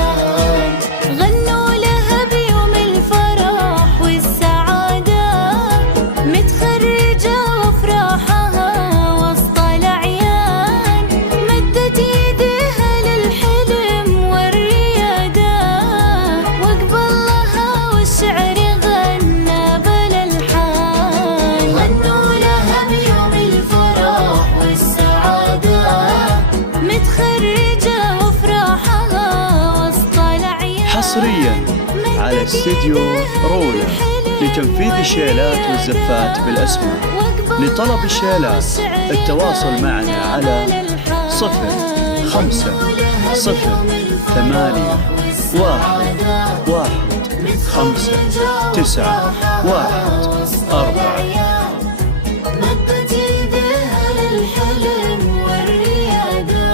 الأيام. غنوا لها بيوم الفرح والسعادة، متخرجة وافراحها وسط الأعيان، مدت يديها للحلم والريادة، وقبل لها والشعر غنى بالألحان. غنوا لها بيوم الفرح والسعادة، متخرجة وافراحها وسط الأعيان. حصريا على استديو رولا لتنفيذ الشيلات والزفات بالأسماء. لطلب الشيلات التواصل معنا على 0508159114. مدت يديها للحلم والريادة،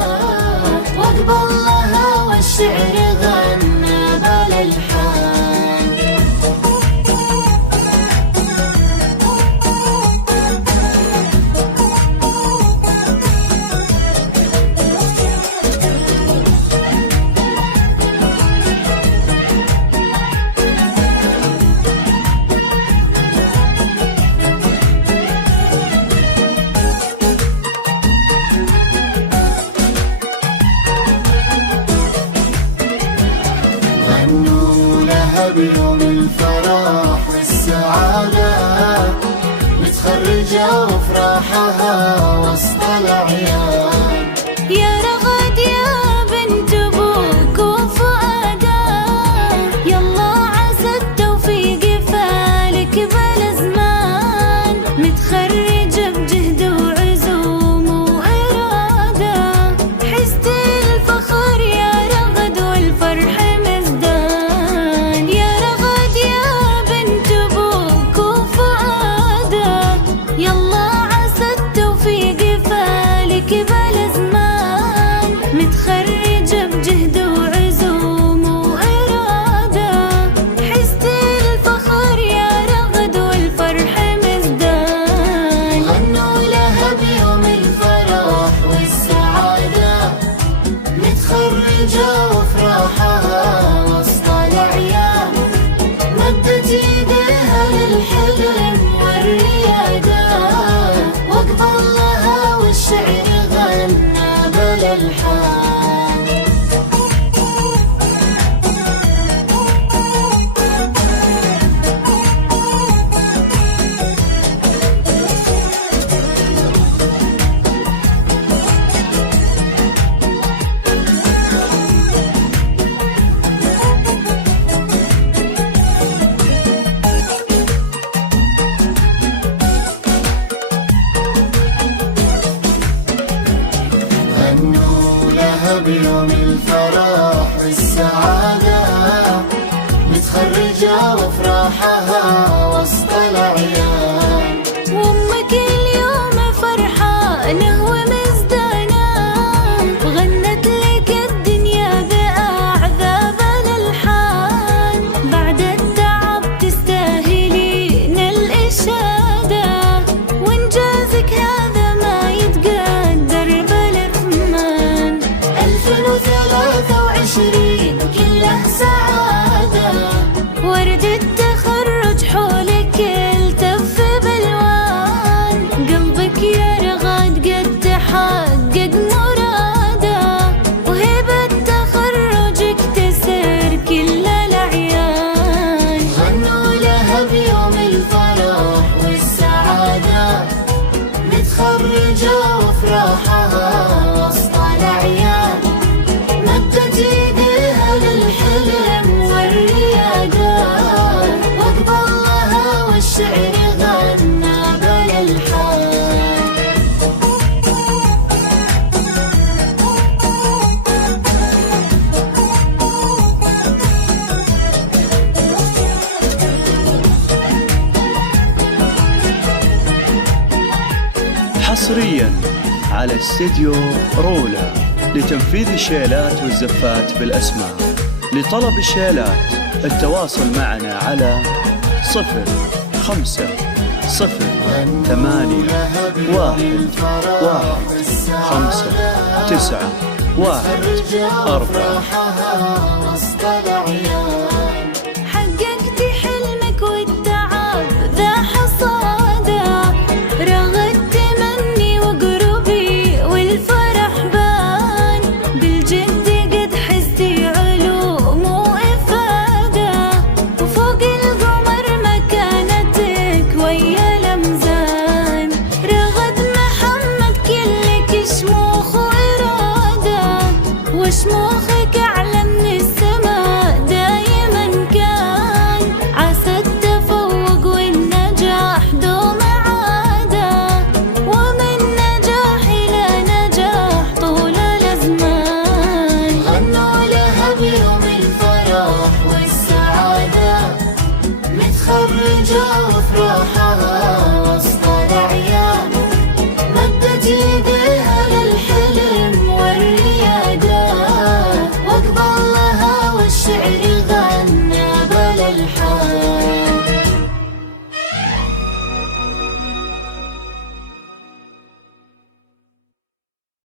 واقبل لها والشعر غنى بالألحان. غنوا لها بيوم الفرح والسعادة، متخرجة وافراحها وسط الأعيان. يا رغد يا بنت ابوك وفؤاده، يلا عسى التوفيق فالك بالازمان، متخرجه بجهد وعزوم واراده، حزت الفخر يا رغد والفرح مزدان. يا رغد يا بنت ابوك وفؤاده، يلا عسى التوفيق فالك بالازمان، متخرجة بجهد وعزوم وإرادة، حزت الفخر يا رغد والفرح مزدان. غنوا لها بيوم الفرح والسعادة، متخرجة وافراحها وسط الأعيان، مدت يديها للحلم والريادة، واقبل لها والشعر غنى بالألحان. غنوا لها بيوم الفرح والسعادة، متخرجة وافراحها وسط الأعيان. وامك اليوم فرحانه ومزدانه، غنت لك الدنيا بأعذاب الألحان، بعد التعب تستاهلين الإشادة، وإنجازك هذا ما يتقدر بالأثمان. 2023 كله سعادة، ورد التخرج حولك التف بالوان، قلبك يا رغد قد تحقق مراده، وهبة تخرجك تسر كل الأعيان. غنوا لها بيوم الفرح والسعادة، متخرجة وافراحها وسط الأعيان، مدت يديها للحلم والريادة، واقبل لها والشعر غنى بالألحان. حصريا على استديو رولا لتنفيذ الشيلات والزفات بالأسماء. لطلب الشيلات التواصل معنا على 0508159114.